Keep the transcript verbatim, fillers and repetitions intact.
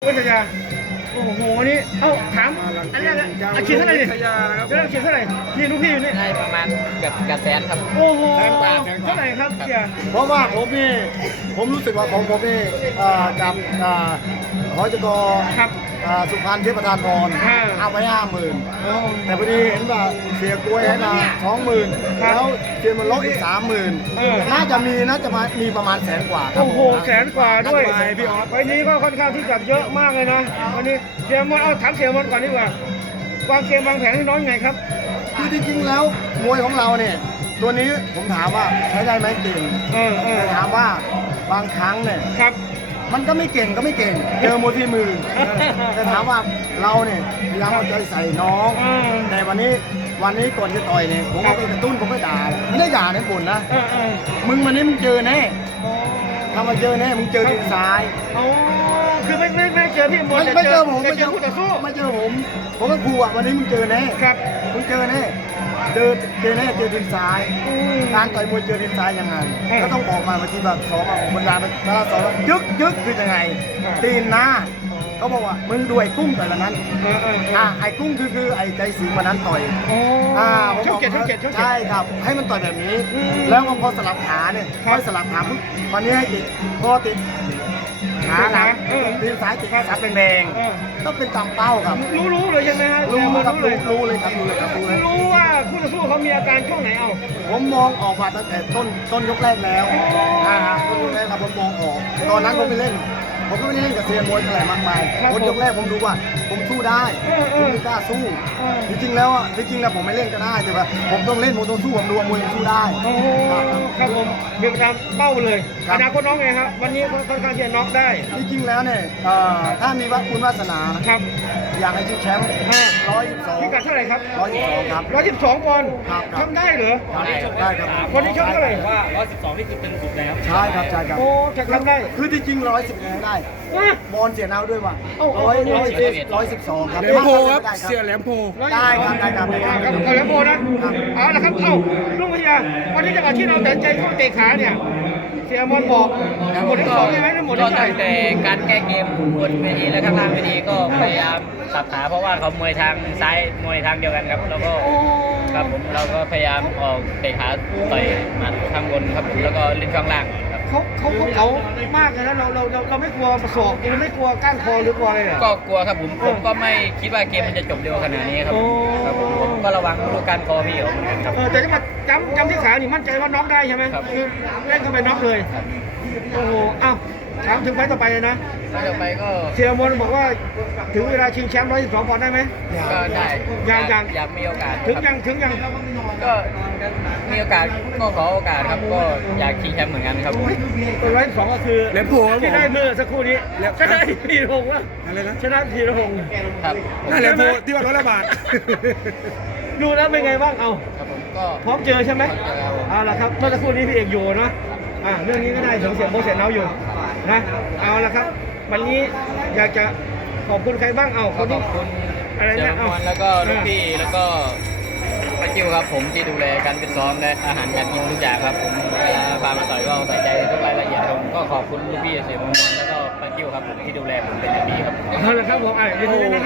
วิทยาโอ้โหวันนี้เอ้าถามอันแรกนะอาชีพเท่าไหร่ดิเรื่องอาชีพเท่าไหร่พี่ลูกพี่อยู่นี่ได้ประมาณเกือบกับแสนครับโอ้โหเท่าไหร่ครับเสียเพราะว่าผมนี่ผมรู้สึกว่าของผมนี่เอ่อกับเอ่อหอจกครับเอ่อสุพรรณเทพประธานพรอ่าเอาไว้ห้าหมื่นโอ้แต่พอดีเห็นว่าเสียกล้วยให้มาสองหมื่นครับแล้วเสียมันลดอีกสามหมื่นเออน่าจะมีน่าจะมามีประมาณแสนกว่าครับโอ้โหแสนกว่าด้วยน่าจะมาพี่ออสวันนี้ก็ค่อนข้างที่จะเยอะมากเลยนะวันนี้เสียมอนเอาถามเสียมอนก่อนดีกว่าวางเกมวางแผนให้น้องยังไงครับคือจริงๆแล้วมวยของเราเนี่ยตัวนี้ผมถามว่าใช้ได้ไหมเก่งเออเออแต่ถามว่าบางครั้งเนี่ยครับมันก็ไม่เก่งก็ไม่เก่ง เจอมวยที่มือ แต่ถามว่าเราเนี่ยพยายามเอาใจใส่น้องเออแต่วันนี้วันนี้ก่อนจะต่อยเนี่ยผมก็ไปกระตุ้นผมก็ด่าเลยไม่ได้ด่าในบ่นนะเออเออมึงวันนี้มึงเจอแน่โอ้ถ้ามาเจอแน่มึงเจอทีมซ้ายโอ้คือไม่ไม่ไม่เจอพี่มนไม่ต์แต่ไม่เจอผมแต่ไม่เจเจออคู่ต่อสู้ไม่เจอผมผมก็กลัววันนี้มึงเจอแน่ครับมึงเจอแน่เจอเจอแน่เจอทีมซ้ายอืมการต่อยมวยเจอทีมซ้ายยังไงอืมก็ต้องบอกมาบางทีแบบสองบรรดาเวลาสองยึกยึกคือยังไงอืมตีนหน้าเขาบอกว่ามึงดูไอ้กุ้งแต่ละนั้นเออเออเอออ่าไอ้กุ้งคือคือไอ้ใจสีวันนั้นต่อยโอ้อ่าผมช่องบอกเจ็ดช่องเจ็ดช่องเจ็ดใช่ครับให้มันต่อยแบบนี้อืมแล้วพอสลับขาเนี่ยครับค่อยสลับขาปุ๊บวันนี้ให้ติดพอติดขาหลังเออตีนซ้ายติดซับแดงเออๆก็เป็นตามเป้าครับรู้รู้เลยใช่ไหมฮะรู้ครับเลยรู้เลยครับรู้เลยครับรู้เลยรู้ว่าคู่ต่อสู้เขามีอาการช่วงไหนเอาผมมองออกมาตั้งแต่ต้นต้นยกแรกแล้วอ่าต้นยกแรกครับผมมองออก ตอนนั้นผมไปเล่น ผมก็ไม่ได้เล่นกับเซียนมวยอะไรมากมายต้นยกแรกผมดูว่า ผมสู้ได้ผมไม่กล้าสู้ จริงๆแล้วอ่ะจริงๆนะผมไม่เล่นก็ได้แต่ว่าผมต้องเล่นผมต้องสู้ผมดูว่ามวยผมสู้ได้โอ้ครับผมมีประจำเป้าเลยครับอนาคตน้องไงครับวันนี้ค่อนข้างที่จะน็อกได้จริงๆแล้วเนี่ยเอ่อถ้ามีวัดคุณวาสนาครับอยากให้ชิงแชมป์ห้าร้อยสิบสองพิกัดเท่าไหร่ครับร้อยสิบสองครับร้อยสิบสองปอนด์ครับครับทำได้เหรอได้ครับวันนี้ชกเท่าไหร่ว่าร้อยสิบสองนี่คือเป็นสุดแล้วใช่ครับใช่ครับโอ้จะทำได้คือที่จริงร้อยสิบได้อ่ะบอลเสียนาวด้วยว่ะเอ้าร้อยเอาร้อยเอาร้อยสิบสองครับแหลมโพครับเสียแหลมโพได้ครับได้ครับได้คอ่ารับครับเอาแล้วโบนะเอาละครับ เอ้าลุงพยาวันนี้จังหวะที่เราตัดใจเข้าเตะขาเนี่ย เสียมอนบอกหมดที่สองใช่ไหมหรือหมดก็ที่เท่าไหตั้ร่งแต่การแก้เกมบนเวทีและข้างล่างเวทีก็พยายามสับขาเพราะว่าเขามวยทางซ้ายมวยทางเดียวกันครับแล้วก็โอ้ครับผมเราก็พยายามออกเตะขาต่อยหมัดข้างบนครับผมแล้วก็เล่นข้างล่างครับเขาเขาเขาเขามากเลยนะเราเราเราเราไม่กลัวประสบเราไม่กลัวก้านคอหรือกลัวอะไรเหรอก็กลัวครับผมผมก็ไม่คิดว่าเกมมันจะจบเร็วขนาดนี้ครับผมโอ้ครับผมผมก็ระวังลูกการคอพี่เขาเหมือนกันครับเออแต่ถ้ามาจำจำที่ขานี่มั่นใจว่าน็อกได้ใช่ไหมครับคือเล่นเข้าไปน็อกเลย โอ้โหอ้าวถามถึงไฟต์ต่อไปเลยนะแล้วต่อไปก็เสียมนบอกว่าถึงเวลาชิงแชมป์ร้อยสิบสองปอนด์ได้ไหมก็ได้ยังยังอยากมีโอกาสถึงครับยังถึงยังก็มีโอกาสก็ขอโอกาสครับก็อยากชิงแชมป์เหมือนกันครับผมร้อยสิบสองก็คือแหลมโพครับผที่มได้เมื่อสักครู่นี้แล้วชนะพีรพงศ์ว่าอะไรนะชนะพีรพงศ์ครับผมนั่นแหลมโพที่ว่าร้อยละบาทดูแล้วเป็นไงบ้างเอาครับผมก็พร้อมเจอใช่ไหมพร้อมเจอครับผมเอาละครับเมื่อสักครู่นี้พี่เอกอยู่เนาะอ่าเรื่องนี้ก็ได้ถึงเสียงโบเสียงเนาอยู่นะเอาละครับ วันนี้อยากจะขอบคุณใครบ้างเอาขคอน ขนี้อบคุณอะไรเจ้าเนี่ยมเอาวลแล้วก็ลูกพี่แล้วก็ป้าจิ้วครับผมที่ดูแลการเป็นซ้อมและอาหารการกินทุกอย่างครับผมเวลาพามาต่อยก็ใส่ใจทุกรายละเอียดผมก็ขอบคุณลูกพี่เสียมวลแล้วก็ป้าจิ้วครับผมที่ดูแลผมเป็นอย่างดีครับเอาละครับผมอ่ะยินดีด้วยนะ